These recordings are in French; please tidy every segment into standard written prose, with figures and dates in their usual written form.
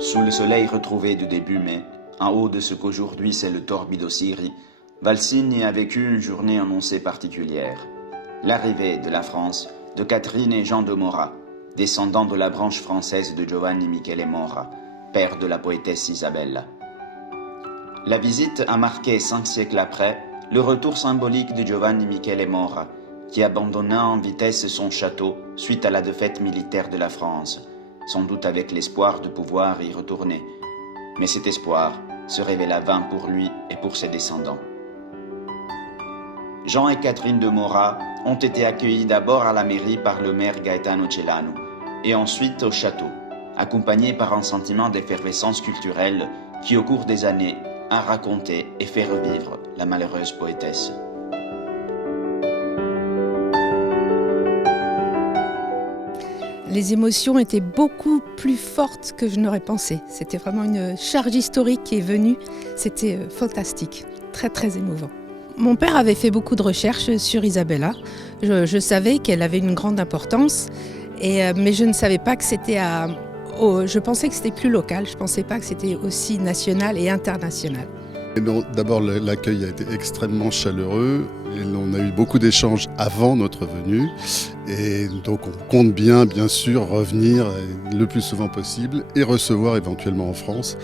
Sous le soleil retrouvé du début mai, en haut de ce qu'aujourd'hui c'est le torbido Siri, Valsigny a vécu une journée annoncée particulière. L'arrivée de la France de Catherine et Jean de Morat, descendants de la branche française de Giovanni Michele Mora, père de la poétesse Isabella. La visite a marqué 5 siècles après le retour symbolique de Giovanni Michele Mora, qui abandonna en vitesse son château suite à la défaite militaire de la France, sans doute avec l'espoir de pouvoir y retourner. Mais cet espoir se révéla vain pour lui et pour ses descendants. Jean et Catherine de Morat ont été accueillis d'abord à la mairie par le maire Gaetano Celano et ensuite au château, accompagnés par un sentiment d'effervescence culturelle qui, au cours des années, a raconté et fait revivre la malheureuse poétesse. Les émotions étaient beaucoup plus fortes que je n'aurais pensé. C'était vraiment une charge historique qui est venue. C'était fantastique, très très émouvant. Mon père avait fait beaucoup de recherches sur Isabella. Je savais qu'elle avait une grande importance, mais je ne savais pas que c'était je pensais que c'était plus local, je ne pensais pas que c'était aussi national et international. D'abord, l'accueil a été extrêmement chaleureux. On a eu beaucoup d'échanges avant notre venue. Et donc, on compte bien sûr, revenir le plus souvent possible et recevoir éventuellement en France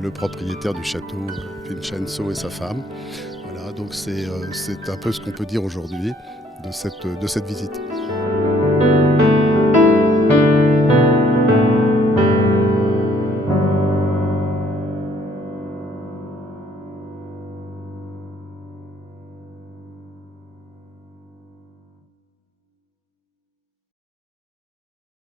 le propriétaire du château, Vincenzo, et sa femme. Voilà, donc c'est un peu ce qu'on peut dire aujourd'hui de cette visite.